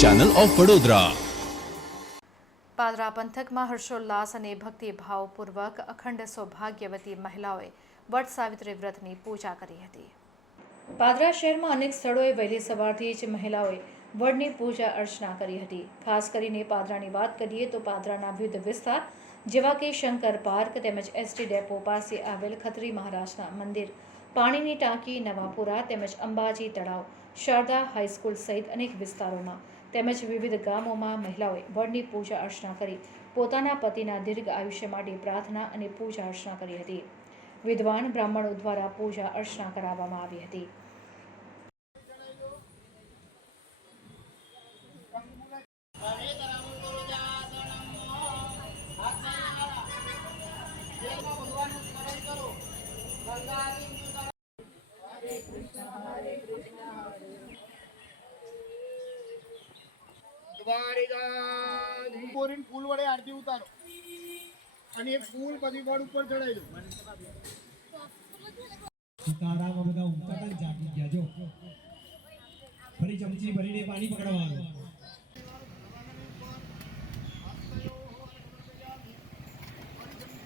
Channel of Vadodara Padra પંથકમાં હર્ષોલ્લાસ અને ભક્તિભાવપૂર્વક અખંડ સૌભાગ્યવતી મહિલાઓએ વટ સાવિત્રી વ્રતની પૂજા કરી હતી. પાદરા શહેરમાં અનેક સ્થળોએ વહેલી સવારથી જ મહિલાઓએ વડની પૂજા અર્ચના કરી હતી. ખાસ કરીને પાદરાની વાત કરીએ તો પાદરાના વિવિધ વિસ્તાર, જેવા કે શંકર પાર્ક તેમજ એસટી ડેપો પાસે આવેલ ખત્રી મહારાજના મંદિર પાણીની ટાંકી, નવાપુરા તેમજ અંબાજી તળાવ, શારદા હાઈસ્કૂલ સહિત અનેક વિસ્તારોમાં તેમજ વિવિધ ગામોમાં મહિલાઓએ વડની પૂજા અર્ચના કરી પોતાના પતિના દીર્ઘ આયુષ્ય માટે પ્રાર્થના અને પૂજા અર્ચના કરી હતી. વિદ્વાન બ્રાહ્મણો દ્વારા પૂજા અર્ચના કરાવવામાં આવી હતી. ફૂલ વડે આરતી ઉતારો. અને એ ફૂલ પછી વડ ઉપર ચડાવી દો. તારામાં બધા ઉમતા જાગી ગયા, જો. ફરી ચમચી ભરીને પાણી પકડવાનું.